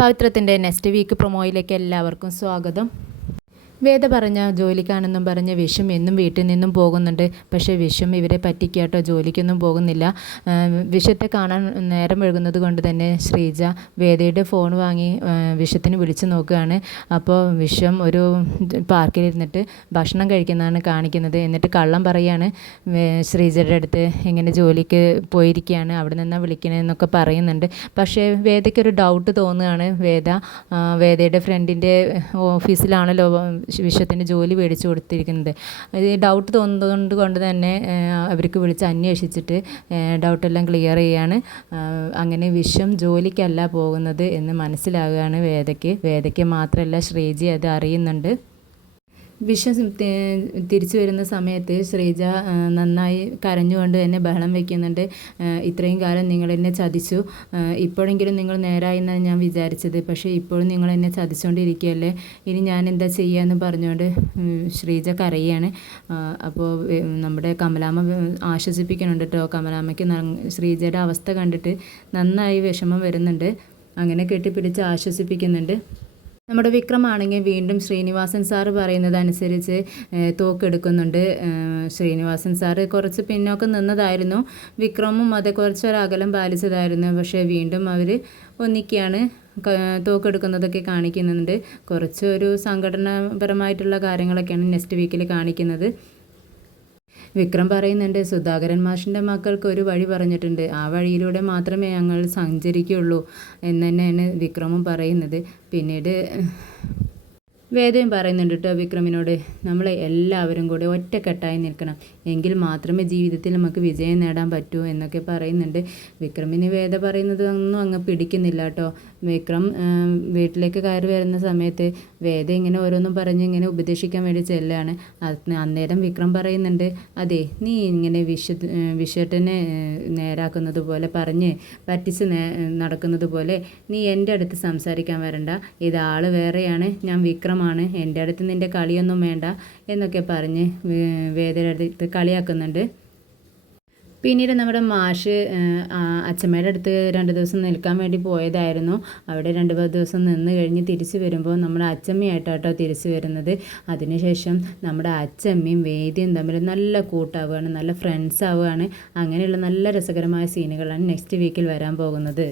പവിത്രത്തിൻ്റെ next week പ്രൊമോയിലേക്ക് എല്ലാവർക്കും സ്വാഗതം. വേദ പറഞ്ഞ ജോലിക്കാണെന്നും പറഞ്ഞ് വിഷും എന്നും വീട്ടിൽ നിന്നും പോകുന്നുണ്ട്. പക്ഷേ വിഷും ഇവരെ പറ്റിക്കാട്ടോ ജോലിക്കൊന്നും പോകുന്നില്ല. വിഷത്തെ കാണാൻ നേരം വൈകുന്നത് കൊണ്ട് തന്നെ ശ്രീജ വേദയുടെ ഫോൺ വാങ്ങി വിഷത്തിന് വിളിച്ചു നോക്കുകയാണ്. അപ്പോൾ വിഷം ഒരു പാർക്കിലിരുന്നിട്ട് ഭക്ഷണം കഴിക്കുന്നതാണ് കാണിക്കുന്നത്. എന്നിട്ട് കള്ളം പറയുകയാണ് ശ്രീജയുടെ അടുത്ത്, ഇങ്ങനെ ജോലിക്ക് പോയിരിക്കുകയാണ്, അവിടെ നിന്നാണ് വിളിക്കണതെന്നൊക്കെ പറയുന്നുണ്ട്. പക്ഷേ വേദയ്ക്കൊരു ഡൗട്ട് തോന്നുകയാണ്. വേദയുടെ ഫ്രണ്ടിൻ്റെ ഓഫീസിലാണല്ലോ വിഷത്തിന് ജോലി മേടിച്ചു കൊടുത്തിരിക്കുന്നത്. ഇത് ഡൗട്ട് തോന്നുന്നത് കൊണ്ട് തന്നെ അവർക്ക് വിളിച്ച് അന്വേഷിച്ചിട്ട് ഡൗട്ടെല്ലാം ക്ലിയർ ചെയ്യാണ്. അങ്ങനെ വിഷം ജോലിക്കല്ല പോകുന്നത് എന്ന് മനസ്സിലാകുകയാണ് വേദയ്ക്ക് മാത്രമല്ല ശ്രീജി അത് അറിയുന്നുണ്ട്. വിഷം തിരിച്ചു വരുന്ന സമയത്ത് ശ്രീജ നന്നായി കരഞ്ഞുകൊണ്ട് എന്നെ ബഹളം വയ്ക്കുന്നുണ്ട്. ഇത്രയും കാലം നിങ്ങൾ എന്നെ ചതിച്ചു, ഇപ്പോഴെങ്കിലും നിങ്ങൾ നേരായെന്നാണ് ഞാൻ വിചാരിച്ചത്, പക്ഷേ ഇപ്പോഴും നിങ്ങൾ എന്നെ ചതിച്ചുകൊണ്ടിരിക്കുകയല്ലേ, ഇനി ഞാൻ എന്താ ചെയ്യാമെന്ന് പറഞ്ഞുകൊണ്ട് ശ്രീജ കരയാണ്. അപ്പോൾ നമ്മുടെ കമലാമ്മ ആശ്വസിപ്പിക്കുന്നുണ്ട് കേട്ടോ. കമലാമ്മയ്ക്ക് ശ്രീജയുടെ അവസ്ഥ കണ്ടിട്ട് നന്നായി വിഷമം വരുന്നുണ്ട്. അങ്ങനെ കെട്ടിപ്പിടിച്ച് ആശ്വസിപ്പിക്കുന്നുണ്ട്. നമ്മുടെ വിക്രമാണെങ്കിൽ വീണ്ടും ശ്രീനിവാസൻ സാറ് പറയുന്നതനുസരിച്ച് തോക്കെടുക്കുന്നുണ്ട്. ശ്രീനിവാസൻ സാറ് കുറച്ച് പിന്നോക്കം നിന്നതായിരുന്നു, വിക്രമും അത് കുറച്ചൊരകലം പാലിച്ചതായിരുന്നു. പക്ഷേ വീണ്ടും അവർ ഒന്നിക്കുകയാണ്, തോക്കെടുക്കുന്നതൊക്കെ കാണിക്കുന്നുണ്ട്. കുറച്ചൊരു സംഘടനാപരമായിട്ടുള്ള കാര്യങ്ങളൊക്കെയാണ് നെക്സ്റ്റ് വീക്കിൽ കാണിക്കുന്നത്. വിക്രം പറയുന്നുണ്ട്, സുധാകരൻ മാഷിൻ്റെ മക്കൾക്ക് ഒരു വഴി പറഞ്ഞിട്ടുണ്ട്, ആ വഴിയിലൂടെ മാത്രമേ ഞങ്ങൾ സഞ്ചരിക്കുകയുള്ളൂ എന്ന് തന്നെയാണ് വിക്രമും പറയുന്നത്. പിന്നീട് വേദയും പറയുന്നുണ്ട് കേട്ടോ വിക്രമിനോട്, നമ്മളെ എല്ലാവരും കൂടെ ഒറ്റക്കെട്ടായി നിൽക്കണം, എങ്കിൽ മാത്രമേ ജീവിതത്തിൽ നമുക്ക് വിജയം നേടാൻ പറ്റൂ എന്നൊക്കെ പറയുന്നുണ്ട്. വിക്രമിന് വേദ പറയുന്നതൊന്നും അങ്ങ് പിടിക്കുന്നില്ല കേട്ടോ. വിക്രം വീട്ടിലേക്ക് കയറി വരുന്ന സമയത്ത് വേദ ഇങ്ങനെ ഓരോന്നും പറഞ്ഞ് ഇങ്ങനെ ഉപദേശിക്കാൻ വേണ്ടി ചെല്ലുകയാണ്. അന്നേരം വിക്രം പറയുന്നുണ്ട്, അതെ നീ ഇങ്ങനെ വിഷട്ടനെ നേരാക്കുന്നത് പോലെ പറഞ്ഞ് പറ്റിച്ച് നടക്കുന്നത് പോലെ നീ എൻ്റെ അടുത്ത് സംസാരിക്കാൻ വരണ്ട, ഇതാൾ വേറെയാണ്, ഞാൻ വിക്രം ാണ്, എൻ്റെ അടുത്ത് നിൻ്റെ കളിയൊന്നും വേണ്ട എന്നൊക്കെ പറഞ്ഞ് വേദയുടെ അടുത്ത് കളിയാക്കുന്നുണ്ട്. പിന്നീട് നമ്മുടെ മാഷ് അച്ഛമ്മയുടെ അടുത്ത് 2 ദിവസം നിൽക്കാൻ വേണ്ടി പോയതായിരുന്നു. അവിടെ 2 ദിവസം നിന്ന് കഴിഞ്ഞ് തിരിച്ചു വരുമ്പോൾ നമ്മുടെ അച്ഛമ്മയായിട്ടാട്ടോ തിരിച്ചു വരുന്നത്. അതിനുശേഷം നമ്മുടെ അച്ഛമ്മയും വേദിയും തമ്മിൽ നല്ല കൂട്ടാവുകയാണ്, നല്ല ഫ്രണ്ട്സ് ആവുകയാണ്. അങ്ങനെയുള്ള നല്ല രസകരമായ സീനുകളാണ് നെക്സ്റ്റ് വീക്കിൽ വരാൻ പോകുന്നത്.